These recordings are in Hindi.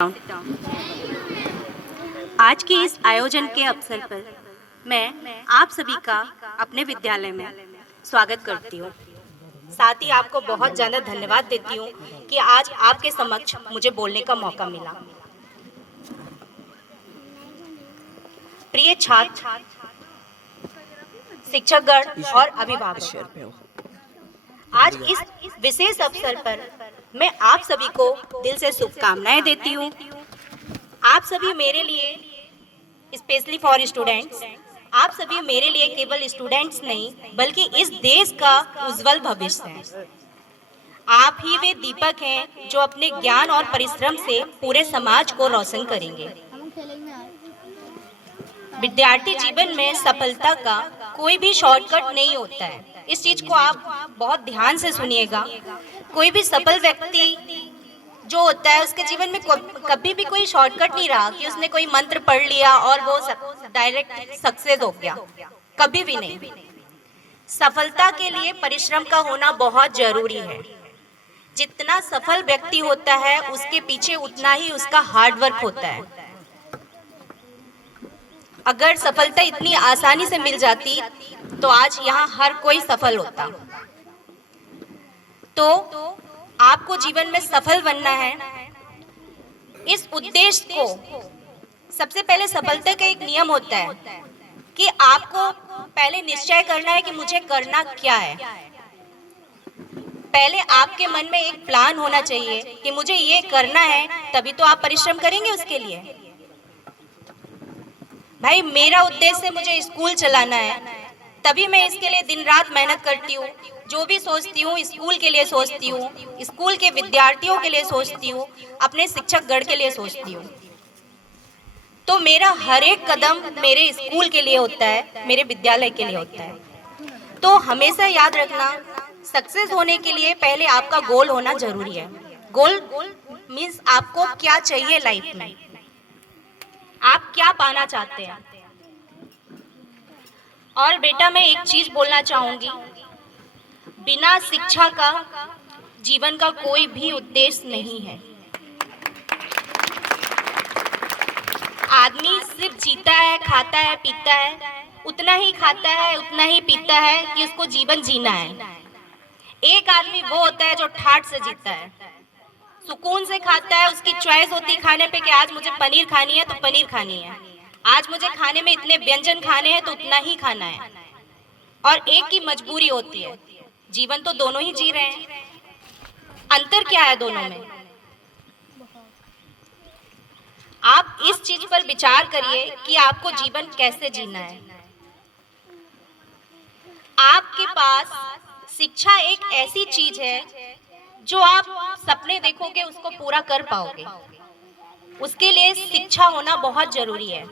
आज के इस आयोजन के अवसर पर मैं आप सभी का अपने विद्यालय में स्वागत करती हूँ। साथ ही आपको बहुत ज़्यादा धन्यवाद देती हूँ कि आज आपके समक्ष मुझे बोलने का मौका मिला। प्रिय छात्र, शिक्षकगण और अभिभावक, आज इस विशेष अवसर पर मैं आप सभी को दिल से शुभकामनाएं देती हूँ। आप सभी मेरे लिए, स्पेशली फॉर स्टूडेंट्स, आप सभी मेरे लिए केवल स्टूडेंट्स नहीं बल्कि इस देश का उज्जवल भविष्य हैं। आप ही वे दीपक हैं जो अपने ज्ञान और परिश्रम से पूरे समाज को रोशन करेंगे। विद्यार्थी जीवन में सफलता का कोई भी शॉर्टकट नहीं होता है। इस चीज को आप बहुत ध्यान से सुनिएगा। कोई भी सफल व्यक्ति जो होता है उसके जीवन में कभी भी कोई शॉर्टकट नहीं रहा कि उसने कोई मंत्र पढ़ लिया और वो डायरेक्ट सक्सेस हो गया, कभी भी नहीं। सफलता के लिए परिश्रम का होना बहुत जरूरी है। जितना सफल व्यक्ति होता है उसके पीछे उतना ही उसका हार्ड वर्क होता है। अगर सफलता इतनी आसानी से मिल जाती तो आज यहाँ हर कोई सफल होता। तो आपको जीवन में सफल बनना है। इस उद्देश्य को सबसे पहले सफलता का एक नियम होता है कि आपको पहले निश्चय करना है कि मुझे करना क्या है। पहले आपके मन में एक प्लान होना चाहिए कि मुझे ये करना है, तभी तो आप परिश्रम करेंगे उसके लिए। भाई मेरा उद्देश्य मुझे स्कूल चलाना है, तभी मैं इसके लिए दिन रात मेहनत करती हूँ। जो भी सोचती हूँ स्कूल के लिए सोचती हूँ, स्कूल के विद्यार्थियों के लिए सोचती हूँ, अपने शिक्षकगण के लिए सोचती हूँ। तो मेरा हर एक कदम मेरे स्कूल के लिए होता है, मेरे विद्यालय के लिए होता है। तो हमेशा याद रखना, सक्सेस होने के लिए पहले आपका गोल होना जरूरी है। गोल मीन्स आपको क्या चाहिए लाइफ में, आप क्या पाना चाहते हैं। और बेटा मैं एक चीज बोलना चाहूंगी, बिना शिक्षा का जीवन का कोई भी उद्देश्य नहीं है। आदमी सिर्फ जीता है, खाता है, पीता है, उतना ही खाता है, उतना ही पीता है कि उसको जीवन जीना है। एक आदमी वो होता है जो ठाठ से जीता है, सुकून से खाता है। उसकी चॉइस होती है खाने पे कि आज मुझे पनीर खानी है तो पनीर खानी है, आज मुझे खाने में इतने व्यंजन खाने हैं तो उतना ही खाना है। और एक की मजबूरी होती है। जीवन तो दोनों ही जी रहे हैं, अंतर क्या है दोनों में? आप इस चीज पर विचार करिए कि आपको जीवन कैसे जीना है। आपके पास शिक्षा एक ऐसी चीज है जो आप सपने देखोगे उसको पूरा कर पाओगे। उसके लिए शिक्षा होना बहुत जरूरी है।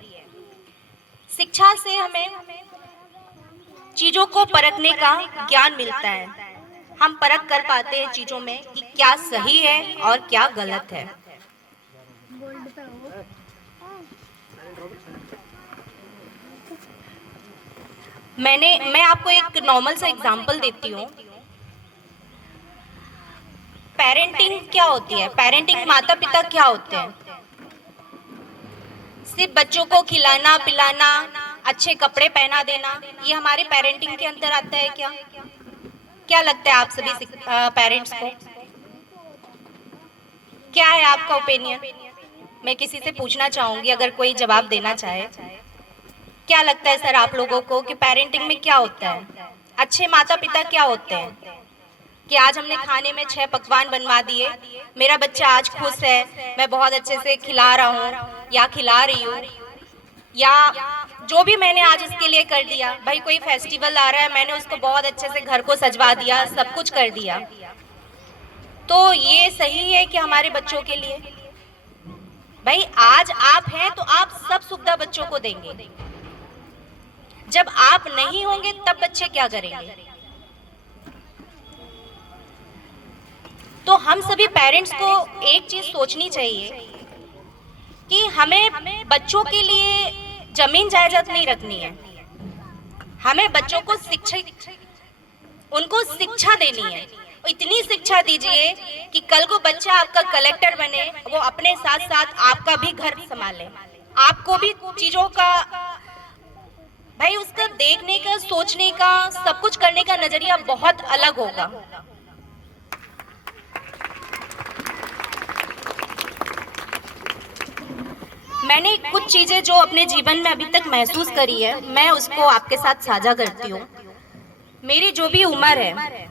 शिक्षा से हमें चीजों को परखने का ज्ञान मिलता है। हम परख कर पाते हैं चीजों में कि क्या सही है और क्या गलत है। मैं आपको एक नॉर्मल सा एग्जांपल देती हूँ। पेरेंटिंग क्या होती है? पेरेंटिंग माता पिता क्या होते हैं? सिर्फ बच्चों को खिलाना पिलाना, अच्छे कपड़े पहना देना, ये हमारे पेरेंटिंग के अंदर आता है क्या? क्या लगता है आप सभी पेरेंट्स को? क्या है आपका ओपिनियन? मैं किसी से पूछना चाहूंगी, अगर कोई जवाब देना चाहे। क्या लगता है सर आप लोगों को कि पेरेंटिंग में क्या होता है? अच्छे माता पिता क्या होते हैं कि आज हमने खाने में 6 पकवान बनवा दिए, मेरा बच्चा आज खुश है, मैं बहुत अच्छे से खिला रहा हूँ या खिला रही हूँ, या जो भी मैंने आज इसके लिए कर दिया। भाई कोई फेस्टिवल आ रहा है, मैंने उसको बहुत अच्छे से घर को सजवा दिया, सब कुछ कर दिया। तो ये सही है कि हमारे बच्चों के लिए? भाई आज आप हैं तो आप सब सुविधा बच्चों को देंगे, जब आप नहीं होंगे तब बच्चे क्या करेंगे? तो हम सभी पेरेंट्स को एक चीज सोचनी चाहिए कि हमें बच्चों के लिए जमीन जायदाद नहीं रखनी है, हमें बच्चों को उनको शिक्षा देनी है। इतनी शिक्षा दीजिए कि कल को बच्चा आपका कलेक्टर बने, वो अपने साथ साथ आपका भी घर संभाले, आपको भी चीजों का भाई उसका देखने का, सोचने का, सब कुछ करने का नजरिया बहुत अलग होगा। मैंने कुछ चीजें जो अपने जीवन में अभी तक महसूस करी है, मैं उसको आपके साथ साझा करती हूँ। मेरी जो भी उम्र है,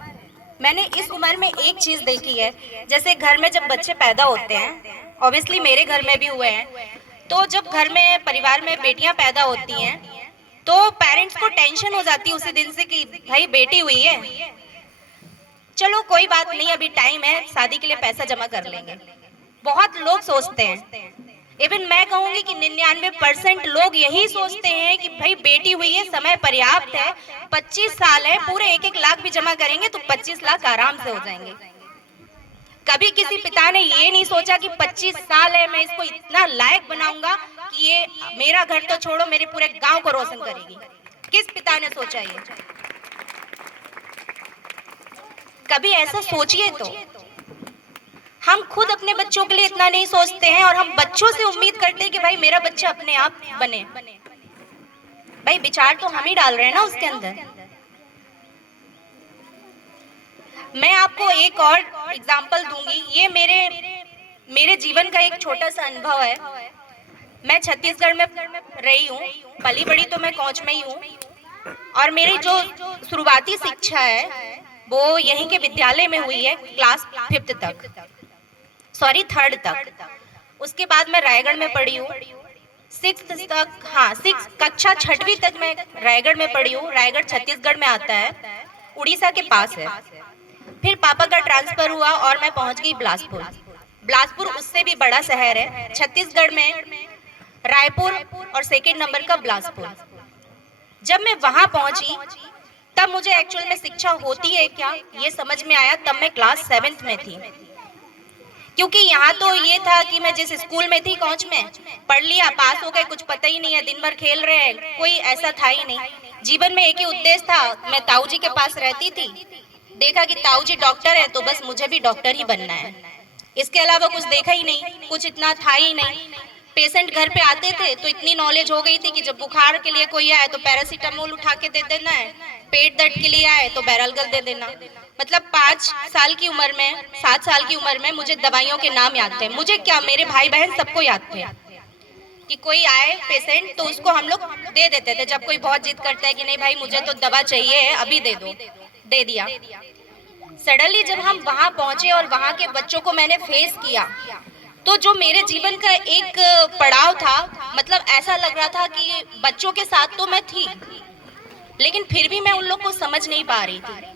मैंने इस उम्र में एक चीज देखी है, जैसे घर में जब बच्चे पैदा होते हैं, ऑब्वियसली मेरे घर में भी हुए हैं, तो जब घर में परिवार में बेटियां पैदा होती हैं तो पेरेंट्स को टेंशन हो जाती है उसी दिन से कि भाई बेटी हुई है, चलो कोई बात नहीं, अभी टाइम है, शादी के लिए पैसा जमा कर लेंगे। बहुत लोग सोचते हैं, इवन मैं कहूंगी कि 99% लोग यही सोचते हैं कि भाई बेटी हुई है, समय पर्याप्त है, 25 साल है, पूरे 1-1 लाख भी जमा करेंगे तो 25 लाख आराम से हो जाएंगे। कभी किसी पिता ने ये नहीं सोचा कि 25 साल है, मैं इसको इतना लायक बनाऊंगा कि ये मेरा घर तो छोड़ो मेरे पूरे गांव को रोशन करेगी। किस पिता ने सोचा ये? कभी ऐसा सोचिए तो। हम खुद अपने बच्चों के लिए इतना नहीं सोचते हैं और हम बच्चों से उम्मीद करते हैं कि भाई मेरा बच्चा अपने आप बने। भाई विचार तो हम ही डाल रहे हैं ना उसके अंदर। मैं आपको एक और एग्जांपल दूंगी, ये मेरे जीवन का एक छोटा सा अनुभव है। मैं छत्तीसगढ़ में रही हूँ, पली बड़ी तो मैं कोंच में ही हूँ, और मेरी जो शुरुआती शिक्षा है वो यहीं के विद्यालय में हुई है, क्लास 3rd तक। उसके बाद मैं रायगढ़ में पढ़ी हूँ, 6th तक, हाँ 6 कक्षा 6वीं तक मैं रायगढ़ में पढ़ी हूँ। रायगढ़ छत्तीसगढ़ में आता है, उड़ीसा के पास है। फिर पापा का ट्रांसफर हुआ और मैं पहुंच गई बिलासपुर। बिलासपुर उससे भी बड़ा शहर है छत्तीसगढ़ में, रायपुर और 2nd नंबर का बिलासपुर। जब मैं वहां पहुंची तब मुझे एक्चुअल में शिक्षा होती है क्या ये समझ में आया, तब मैं क्लास 7th में थी। क्योंकि यहाँ तो ये था कि मैं जिस स्कूल में थी कोंच में, पढ़ लिया, पास हो गए, कुछ पता ही नहीं है, दिन भर खेल रहे हैं, कोई ऐसा था ही नहीं। जीवन में एक ही उद्देश्य था, मैं ताऊ जी के पास रहती थी, देखा कि ताऊ जी डॉक्टर है तो बस मुझे भी डॉक्टर ही बनना है, इसके अलावा कुछ देखा ही नहीं, कुछ इतना था ही नहीं। पेशेंट घर पे आते थे तो इतनी नॉलेज हो गई थी कि जब बुखार के लिए कोई आए तो पैरासीटामोल उठा के दे देना है, पेट दर्द के लिए आए तो बैरलगल दे देना। मतलब 5 साल की उम्र में, 7 साल की उम्र में मुझे दवाइयों के नाम याद थे। मुझे क्या, मेरे भाई बहन सबको याद थे कि कोई आए पेशेंट तो उसको हम लोग दे देते थे। जब कोई बहुत जिद करता है कि नहीं भाई मुझे तो दवा चाहिए है, अभी दे दो, दे दिया। सडनली जब हम वहां पहुंचे और वहां के बच्चों को मैंने फेस किया तो जो मेरे जीवन का एक पड़ाव था, मतलब ऐसा लग रहा था कि बच्चों के साथ तो मैं थी लेकिन फिर भी मैं उन लोग को समझ नहीं पा रही थी।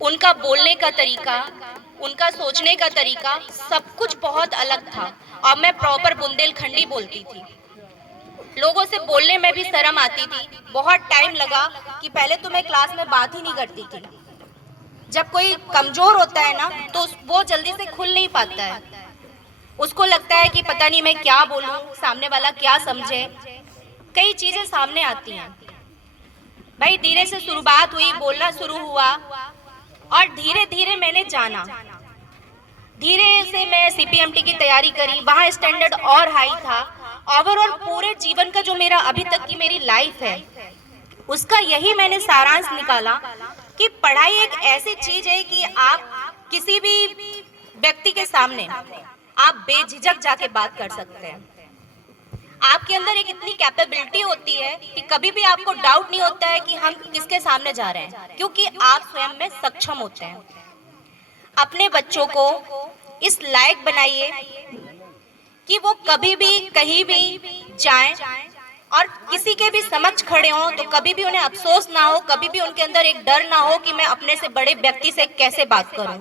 उनका बोलने का तरीका, उनका सोचने का तरीका, सब कुछ बहुत अलग था। और मैं प्रॉपर बुंदेलखंडी बोलती थी, लोगों से बोलने में भी शर्म आती थी। बहुत टाइम लगा कि पहले तो मैं क्लास में बात ही नहीं करती थी। जब कोई कमजोर होता है ना तो वो जल्दी से खुल नहीं पाता है, उसको लगता है कि पता नहीं मैं क्या बोलूं, सामने वाला क्या समझे, कई चीजें सामने आती हैं। भाई धीरे से शुरुआत हुई, बोलना शुरू हुआ और धीरे धीरे मैंने जाना। धीरे से मैं CPMT की तैयारी करी, वहाँ स्टैंडर्ड और हाई था। ओवरऑल पूरे जीवन का जो मेरा अभी तक की मेरी लाइफ है उसका यही मैंने सारांश निकाला कि पढ़ाई एक ऐसी चीज है कि आप किसी भी व्यक्ति के सामने आप बेझिझक जाके बात कर सकते हैं। आपके अंदर एक इतनी कैपेबिलिटी होती है कि कभी भी आपको डाउट नहीं होता है कि हम किसके सामने जा रहे हैं, क्योंकि आप स्वयं में सक्षम होते हैं। अपने बच्चों को इस लायक बनाइए कि वो कभी भी कहीं भी जाएं और किसी के भी समक्ष खड़े हों तो कभी भी उन्हें अफसोस ना हो, कभी भी उनके अंदर एक डर ना हो कि मैं अपने से बड़े व्यक्ति से कैसे बात करूं।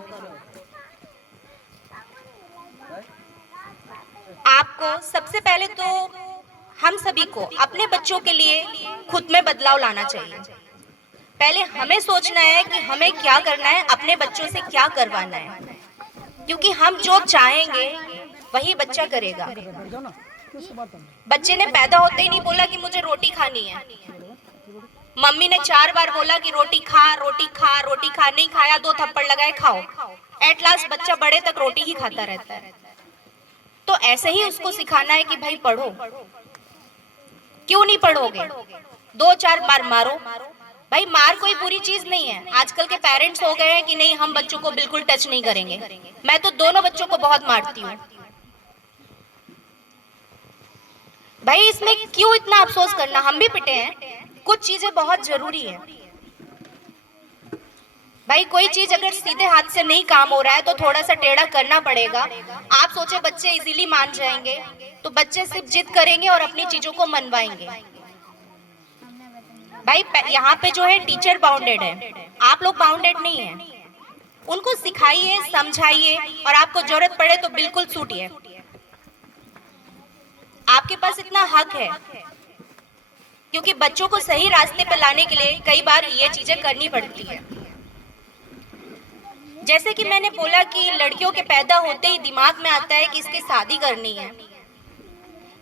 आपको सबसे पहले तो हम सभी को अपने बच्चों के लिए खुद में बदलाव लाना चाहिए। पहले हमें सोचना है कि हमें क्या करना है, अपने बच्चों से क्या करवाना है, क्योंकि हम जो चाहेंगे वही बच्चा करेगा। बच्चे ने पैदा होते ही नहीं बोला कि मुझे रोटी खानी है, मम्मी ने 4 बार बोला कि रोटी खा रोटी खा रोटी खा, नहीं खाया 2 थप्पड़ लगाए खाओ। एट लास्ट बच्चा बड़े तक रोटी ही खाता रहता है। तो ऐसे ही उसको सिखाना है कि भाई पढ़ो। क्यों नहीं पढ़ोगे? 2-4 बार मारो। भाई मार कोई बुरी चीज नहीं है। आजकल के पेरेंट्स हो गए हैं कि नहीं हम बच्चों को बिल्कुल टच नहीं करेंगे। मैं तो दोनों बच्चों को बहुत मारती हूँ। भाई इसमें क्यों इतना अफसोस करना? हम भी पिटे हैं। कुछ चीजें बहुत जरूरी है। भाई कोई चीज अगर सीधे हाथ से नहीं काम हो रहा है तो थोड़ा सा टेढ़ा करना पड़ेगा। आप सोचे बच्चे इजीली मान जाएंगे, तो बच्चे सिर्फ जिद करेंगे और अपनी चीजों को मनवाएंगे। भाई यहाँ पे जो है टीचर बाउंडेड है, आप लोग बाउंडेड नहीं है। उनको सिखाइए, समझाइए, और आपको जरूरत पड़े तो बिल्कुल छूटिए। आपके पास इतना हक है, क्योंकि बच्चों को सही रास्ते पर लाने के लिए कई बार ये चीजें करनी पड़ती है। जैसे कि मैंने बोला कि लड़कियों के पैदा होते ही दिमाग में आता है कि इसकी शादी करनी है।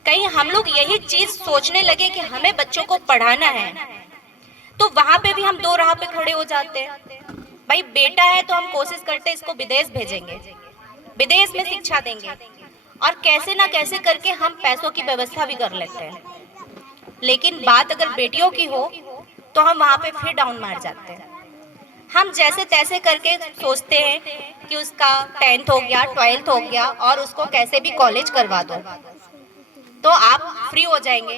कहीं हम लोग यही चीज सोचने लगे कि हमें बच्चों को पढ़ाना है, तो वहां पे भी हम दो राह पे खड़े हो जाते हैं। भाई बेटा है तो हम कोशिश करते हैं इसको विदेश भेजेंगे, विदेश में शिक्षा देंगे, और कैसे ना कैसे करके हम पैसों की व्यवस्था भी कर लेते हैं। लेकिन बात अगर बेटियों की हो तो हम वहां पे फिर डाउन मार जाते हैं। हम जैसे तैसे करके सोचते हैं कि उसका 10th हो गया, 12th हो गया, और उसको कैसे भी कॉलेज करवा दो तो आप फ्री हो जाएंगे।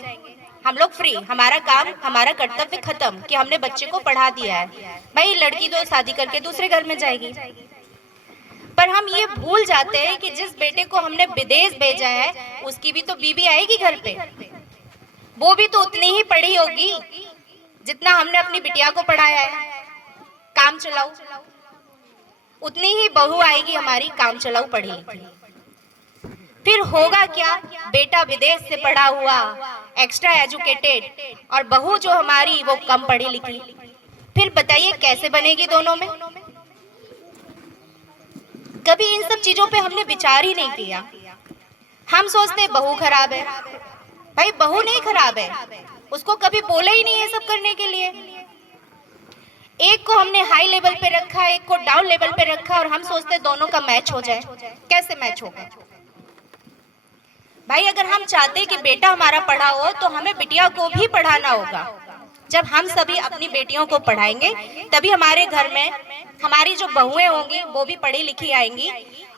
हम लोग फ्री, हमारा काम, हमारा कर्तव्य खत्म कि हमने बच्चे को पढ़ा दिया है। भाई लड़की तो शादी करके दूसरे घर में जाएगी। पर हम ये भूल जाते हैं कि जिस बेटे को हमने विदेश भेजा है उसकी भी तो बीवी आएगी घर पे। वो भी तो उतनी ही पढ़ी होगी जितना हमने अपनी बिटिया को पढ़ाया है, काम चलाऊ। उतनी ही बहू आएगी हमारी, काम चलाऊ पढ़ी लिखी। फिर होगा क्या? बेटा विदेश से पढ़ा हुआ, एक्स्ट्रा एजुकेटेड, और बहू जो हमारी वो कम पढ़ी लिखी। फिर बताइए कैसे बनेगी दोनों में? कभी इन सब चीजों पे हमने विचार ही नहीं किया। हम सोचते बहू खराब है। भाई बहू नहीं खराब है, उसको कभी बोला ही नहीं है सब करने के लिए। एक को हमने हाई लेवल पे रखा, एक को डाउन लेवल पे रखा, और हम सोचते दोनों का मैच हो जाए। कैसे मैच होगा? भाई अगर हम चाहते कि बेटा हमारा पढ़ा हो तो हमें बिटिया को भी पढ़ाना होगा। जब हम सभी अपनी बेटियों को पढ़ाएंगे तभी हमारे घर में हमारी जो बहुएं होंगी वो भी पढ़ी लिखी आएंगी।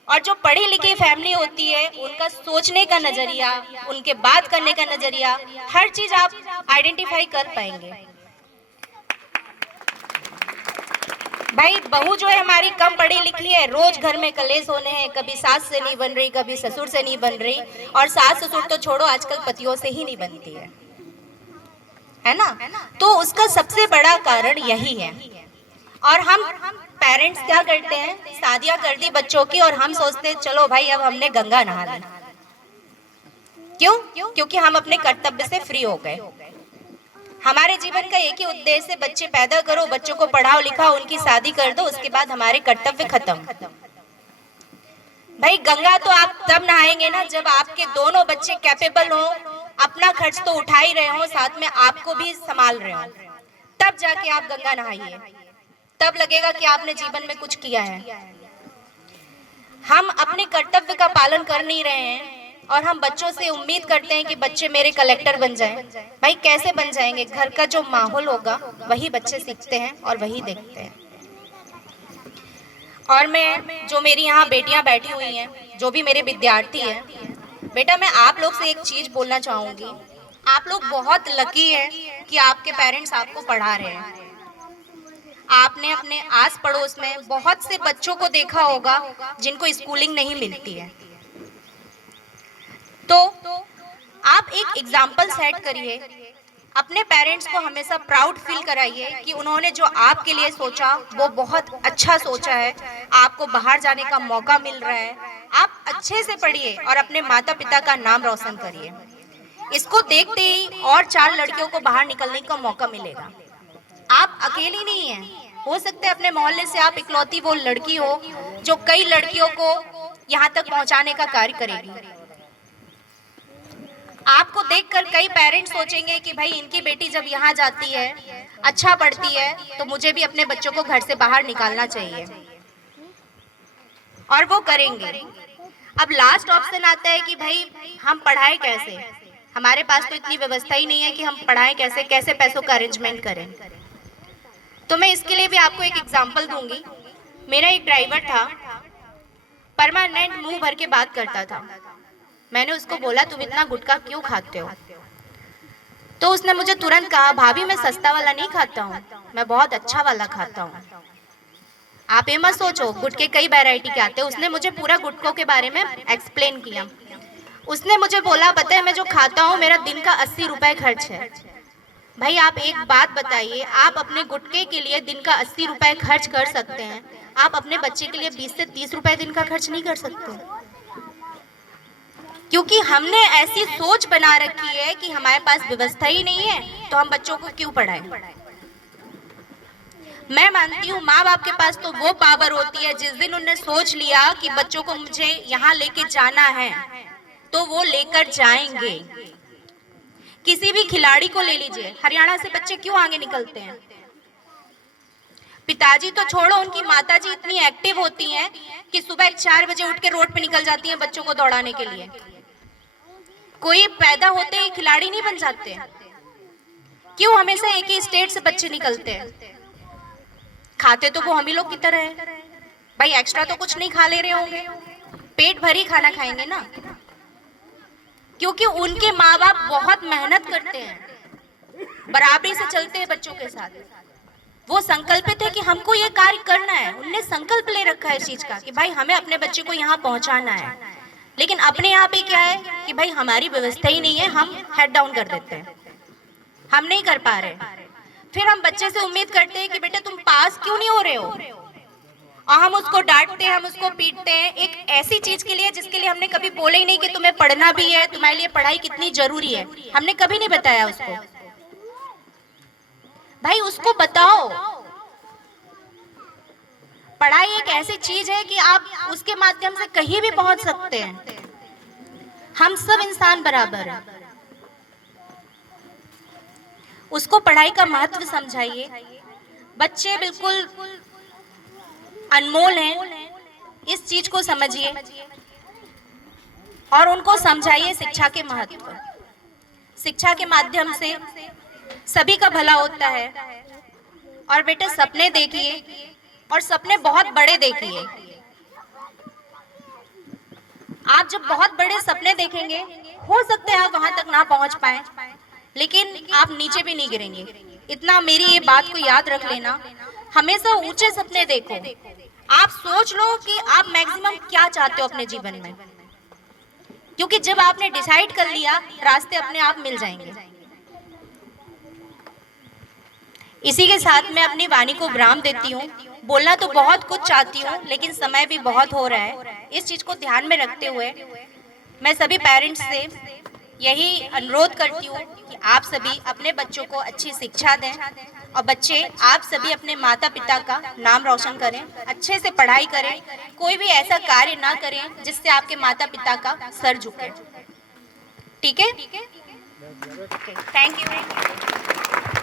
और जो पढ़ी लिखी फैमिली होती है उनका सोचने का नजरिया, उनके बात करने का नजरिया, हर चीज आप आइडेंटिफाई कर पाएंगे। भाई बहू जो है हमारी कम पढ़ी लिखी है, रोज घर में कलेश होने हैं, कभी सास से नहीं बन रही, कभी ससुर से नहीं बन रही, और सास ससुर तो छोड़ो आजकल पतियों से ही नहीं बनती है ना? तो उसका सबसे बड़ा कारण यही है। और हम पेरेंट्स क्या करते हैं, शादियां कर दी बच्चों की और हम सोचते हैं चलो भाई अब हमने गंगा नहा ली। क्यों? क्योंकि हम अपने कर्तव्य से फ्री हो गए। हमारे जीवन का एक ही उद्देश्य है, बच्चे पैदा करो, बच्चों को पढ़ाओ लिखाओ, उनकी शादी कर दो, उसके बाद हमारे कर्तव्य खत्म। भाई गंगा तो आप तब नहाएंगे ना जब आपके दोनों बच्चे कैपेबल हो, अपना खर्च तो उठा ही रहे हो, साथ में आपको भी संभाल रहे हो, तब जाके आप गंगा नहाइए। तब लगेगा कि आपने जीवन में कुछ किया है। हम अपने कर्तव्य का पालन कर नहीं रहे हैं और हम बच्चों से उम्मीद करते हैं कि बच्चे मेरे कलेक्टर बन जाएं। भाई कैसे बन जाएंगे? घर का जो माहौल होगा वही बच्चे सीखते हैं और वही देखते हैं। और मैं, जो मेरी यहाँ बेटियां बैठी हुई हैं, जो भी मेरे विद्यार्थी हैं, बेटा मैं आप लोग से एक चीज बोलना चाहूंगी। आप लोग बहुत लकी हैं कि आपके पेरेंट्स आपको पढ़ा रहे हैं। आपने अपने आस पड़ोस में बहुत से बच्चों को देखा होगा जिनको स्कूलिंग नहीं मिलती है। तो आप एक एग्जाम्पल सेट करिए, अपने पेरेंट्स को हमेशा प्राउड फील कराइए कि उन्होंने जो आपके लिए सोचा वो बहुत अच्छा सोचा है। आपको बाहर जाने का मौका मिल रहा है, आप अच्छे से पढ़िए और अपने माता पिता का नाम रोशन करिए। इसको देखते ही और 4 लड़कियों को बाहर निकलने का मौका मिलेगा। आप अकेली नहीं हैं, हो सकता है अपने मोहल्ले से आप इकलौती वो लड़की हो जो कई लड़कियों को यहाँ तक पहुँचाने का कार्य करेगी। आपको देखकर कई पेरेंट्स सोचेंगे कि भाई इनकी बेटी जब यहाँ जाती है, अच्छा पढ़ती है, तो मुझे भी अपने बच्चों को घर से बाहर निकालना चाहिए, और वो करेंगे। अब लास्ट ऑप्शन आता है कि भाई हम पढ़ाएं कैसे, हमारे पास तो इतनी व्यवस्था ही नहीं है कि हम पढ़ाएं कैसे, कैसे पैसों का अरेंजमेंट करें। तो मैं इसके लिए भी आपको एक एग्जांपल दूंगी। मेरा एक ड्राइवर था, परमानेंट मुंह भर के बात करता था। मैंने उसको बोला तुम इतना गुटखा क्यों खाते हो? तो उसने मुझे तुरंत कहा, भाभी मैं सस्ता वाला नहीं खाता हूँ, मैं बहुत अच्छा वाला खाता हूँ। आप ये मत सोचो, गुटखे कई वैरायटी के आते हैं। उसने मुझे पूरा गुटखों के बारे में एक्सप्लेन किया। उसने मुझे बोला, पता है मैं जो खाता हूँ मेरा दिन का 80 रुपए खर्च है। भाई आप एक बात बताइए, आप अपने गुटखे के लिए दिन का 80 रुपए खर्च कर सकते हैं, आप अपने बच्चे के लिए 20 से 30 रुपए दिन का खर्च नहीं कर सकते? क्योंकि हमने ऐसी सोच बना रखी है कि हमारे पास व्यवस्था ही नहीं है, तो हम बच्चों को क्यों पढ़ाएं। मैं मानती हूँ माँ बाप के पास तो वो पावर होती है, जिस दिन उन्होंने सोच लिया कि बच्चों को मुझे यहाँ लेके जाना है, तो वो लेकर जाएंगे। किसी भी खिलाड़ी को ले लीजिए, हरियाणा से बच्चे क्यों आगे निकलते हैं? पिताजी तो छोड़ो, उनकी माताजी इतनी एक्टिव होती हैं कि सुबह 4 बजे उठ के रोड पे निकल जाती हैं बच्चों को दौड़ाने के लिए। कोई पैदा होते ही खिलाड़ी नहीं बन जाते। क्यों हमेशा एक ही स्टेट से बच्चे निकलते हैं? खाते तो वो हम ही लोग की तरह है भाई, एक्स्ट्रा तो कुछ नहीं खा ले रहे होंगे, पेट भर ही खाना खाएंगे ना। क्योंकि उनके माँ बाप बहुत मेहनत करते हैं, बराबरी से चलते हैं बच्चों के साथ। वो संकल्पित है कि हमको ये कार्य करना है, उनने संकल्प ले रखा है इस चीज का कि भाई हमें अपने बच्चे को यहाँ पहुंचाना है। लेकिन अपने यहाँ पे क्या है कि भाई हमारी व्यवस्था ही नहीं है, हम हेड डाउन कर देते हैं, हम नहीं कर पा रहे। फिर हम बच्चे से उम्मीद करते हैं कि बेटा तुम पास क्यों नहीं हो रहे हो, और हम उसको डांटते हैं, हम उसको पीटते हैं एक ऐसी चीज के लिए जिसके लिए हमने कभी बोले ही नहीं कि तुम्हें पढ़ना भी है, तुम्हारे लिए पढ़ाई कितनी जरूरी है, हमने कभी नहीं बताया उसको। भाई उसको बताओ, पढ़ाई एक ऐसी चीज है कि आप उसके माध्यम से कहीं भी पहुंच सकते हैं। हम सब इंसान बराबर हैं। उसको पढ़ाई का महत्व समझाइए। बच्चे बिल्कुल अनमोल हैं, इस चीज को समझिए और उनको समझाइए शिक्षा के महत्व। शिक्षा के माध्यम से सभी का भला होता है। और बेटे सपने देखिए, और सपने बहुत बड़े देखिए। आप जब बहुत बड़े सपने देखेंगे, हो सकता है आप वहां तक ना पहुंच पाए, लेकिन आप नीचे भी नहीं गिरेंगे। इतना मेरी ये बात को याद रख लेना, हमेशा ऊंचे सपने देखो। आप सोच लो कि आप मैक्सिमम क्या चाहते हो अपने जीवन में, क्योंकि जब आपने डिसाइड कर लिया, रास्ते अपने आप मिल जाएंगे। इसी के साथ मैं अपनी वाणी को विराम देती हूँ। बोलना तो बहुत कुछ चाहती हूँ, लेकिन समय भी बहुत हो रहा है। इस चीज को ध्यान में रखते हुए मैं सभी पेरेंट्स से यही अनुरोध करती हूँ कि आप सभी अपने बच्चों को अच्छी शिक्षा दें, और बच्चे आप सभी अपने माता पिता का नाम रोशन करें, अच्छे से पढ़ाई करें, कोई भी ऐसा कार्य ना करें जिससे आपके माता पिता का सर झुके। ठीक है? Thank you.